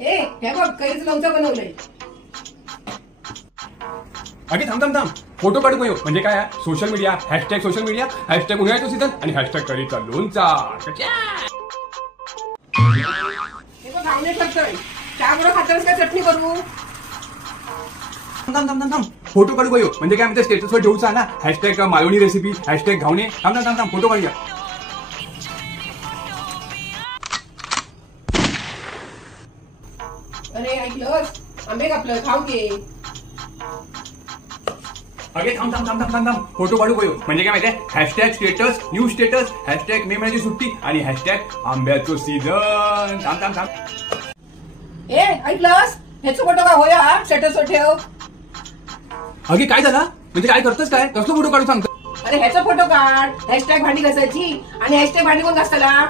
हे बघ कैरीचं लोणचं बनवलंय. अगे थांब थांब थांब, फोटो काढू गयो म्हणजे काय social media, hashtag social media, hashtag उन्हाळ्याचा सीझन आणि हॅशटॅग करीचा लोणचा. हे बघ घावणे करतोय. चहा बरोबर खातानाच काय चटणी करू? थांब थांब थांब थांब, फोटो काढू गयो म्हणजे काय म्हणते स्टेटसवर ठेवूचा ना, हॅशटॅग मालवणी रेसिपी, हॅशटॅग घावणे. थांब थांब थांब थांब, फोटो काढूया. अरे ऐकलंस, आंबे कापलं, खाऊ घे. अगे थांब थांब थांब थांब थांब थांब, फोटो काढू गयो म्हणजे काय माहितीये, hashtag status new status, hashtag May महिन्याची सुट्टी आणि हॅशटॅग आंब्याचं सीझन. थांब थांब थांब. ए ऐकलंस, ह्याचं फोटो का होया स्टेटसवर ठेव. अगे काय झाला म्हणजे काय करतोस, काय कसलो फोटो काढू सांगतो? अरे ह्याचा फोटो काढ, हॅशटॅग भांडी घासायची आणि हॅशटॅग भांडी कोण घासताला.